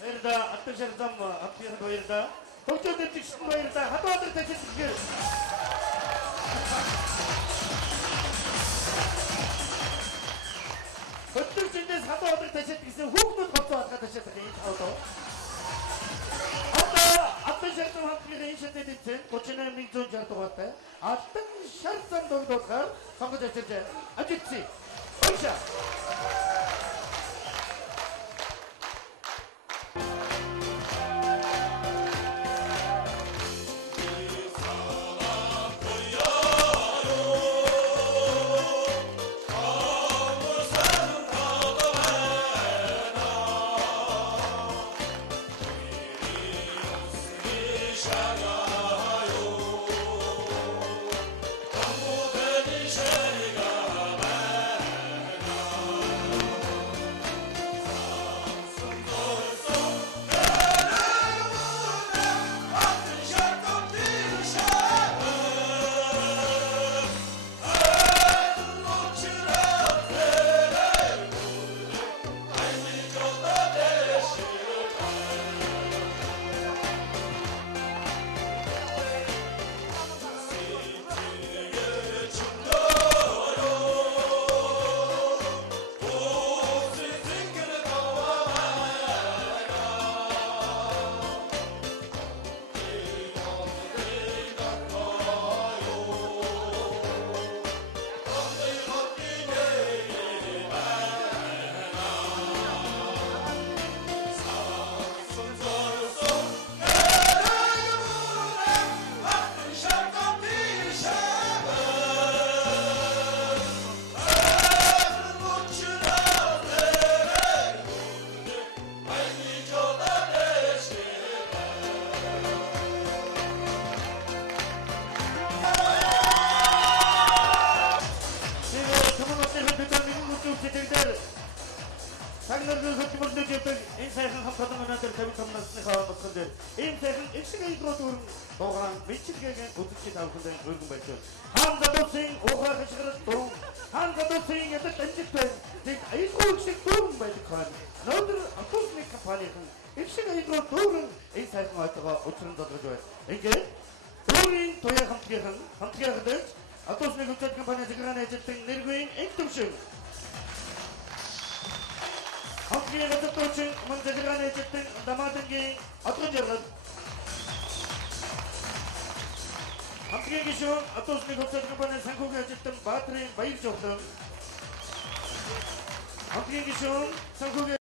баярлалаа. Алтан шарзам хамтын баярлалаа. Төгжөө дэвчсэн баярлалаа. Хатбаатар ташилтгэр. Хөтлөгчнээс Хатбаатар ташилт гэсэн хүүхдүүд хоцоо хатгаа ташилтах юм таадаа. Алтан шарзам хамтын энэ шатад эцэн 38160 дугаартай. Алтан шарзам дундуулгаар сонгож авчирч ажигдсан. Баярлалаа. Энэ сайхан хамтдан өнөөдөр 55 насны хаалгасан дээр энэ сайхан экшиг айдрууд дуугаран бичилгээгээ үзэгчид авсан өргөн байлаа. Хаан гадуусын уухай хашгирал дуу хаан гадуусын ядаж амжилт байна. Тэг айгүй шиг дүүрэн байдаг хаан. Өнөөдөр автобусны компанийн экшиг айдрууд дүүрэн энэ сайхан ойлгоо өчрөн додгож байна. Ингээд дүүрийн туяа хамтгийн хадаж автобусны хөтөлбөр компани захиргааны ажилтны нэргүй энэ төвшин Хамтгийн хөтөлбөрчин мөн захиргааны ажилтны дамаадангийн отгон жаргал Хамтгийн гишүүн автобусны хөтөлбөр компани санхүүгийн ажилтны Баатрин Баяр Жовлон Хамтгийн гишүүн санхүүгийн